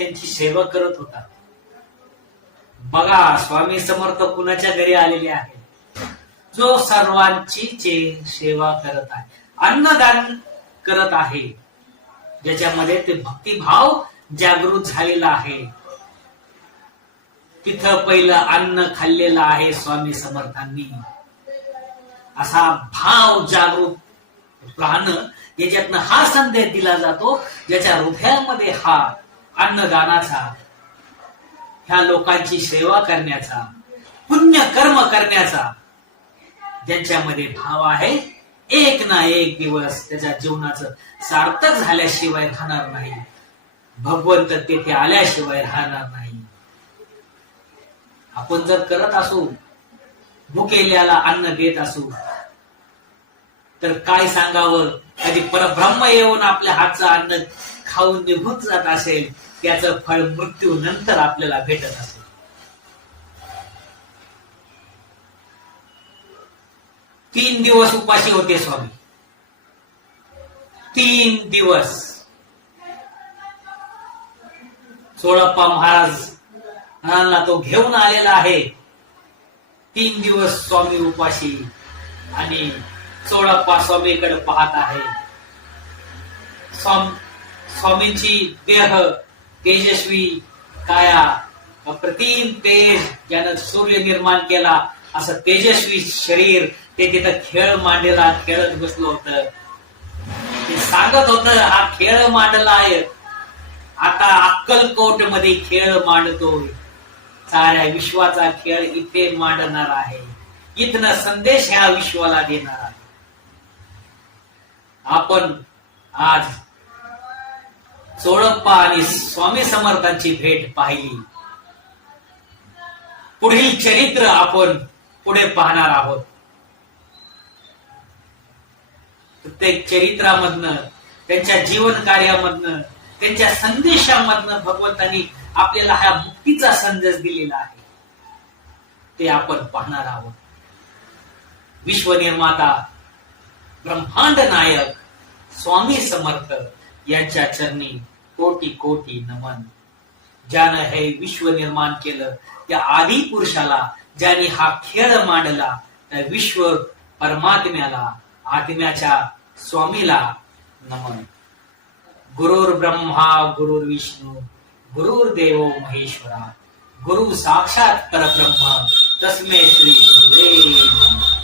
त्यांची सेवा करत होता. बघा स्वामी समर्थ कुणाच्या घरी आलेले आहे? जो सर्वांची सेवा करत आहे, अन्नदान करत आहे, ज्याच्यामध्ये ते भक्तिभाव जागृत झालेला आहे. तिथं पहिलं अन्न खाल्लेलं आहे स्वामी समर्थांनी. असा भाव जागृत राहणं, याच्यातनं हा संदेश दिला जातो, ज्याच्या हृदयामध्ये हा अन्नदानाचा, ह्या लोकांची सेवा करण्याचा, पुण्य कर्म करण्याचा ज्यांच्यामध्ये भाव आहे, एक ना एक दिवस त्याच्या जीवनाचं सार्थक झाल्याशिवाय राहणार नाही. भगवंत तेथे आल्याशिवाय राहणार नाही. आपण जर करत असू, भुकेल्याला अन्न देत असू, तर काय सांगावं? कधी परब्रह्म येऊन आपल्या हातचं अन्न खाऊन निघून जात असेल, त्याचं फळ मृत्यू नंतर आपल्याला भेटत असेल. तीन दिवस उपाशी होते स्वामी. 3 दिवस सोळप्पा महाराज तो घेऊन आलेला आहे. 3 दिवस स्वामी उपाशी, आणि सोळप्पा स्वामीकडे पाहत आहे. स्वामींची देह तेजस्वी काया, अप्रतिम तेज, ज्यानं सूर्य निर्माण केला असं तेजस्वी शरीर, ते तिथं खेळ मांडला, खेळत बसलो होतं. ते सांगत होत, हा खेळ मांडलाय, आता अक्कलकोट मध्ये खेळ मांडतोय, साऱ्या विश्वाचा खेळ इथे मांडणार आहे, इथनं संदेश ह्या विश्वाला देणार आहे. आपण आज सोळप्पा आणि स्वामी समर्थांची भेट पाहिली. पुढील चरित्र आपण पुढे पाहणार आहोत. प्रत्येक चरित्रामधनं, त्यांच्या जीवन कार्यामधनं, त्यांच्या संदेशामधनं भगवंतांनी आपल्याला हा मुक्तीचा संदेश दिलेला आहे, ते आपण पाहणार आहोत. विश्वनिर्माता, ब्रह्मांड नायक स्वामी समर्थ यांच्या चरणी कोटी कोटी नमन. ज्यानं हे विश्व निर्माण केलं, त्या आदि पुरुषाला, ज्याने हा खेळ मांडला, त्या विश्व परमात्म्याला, आत्म्याच्या स्वामीला नमन. गुरुर् ब्रह्मा गुरुर्विष्णू गुरुर्देव महेश्वरा, गुरु साक्षात परब्रह्म, तस्मै श्री गुरुवे नमः.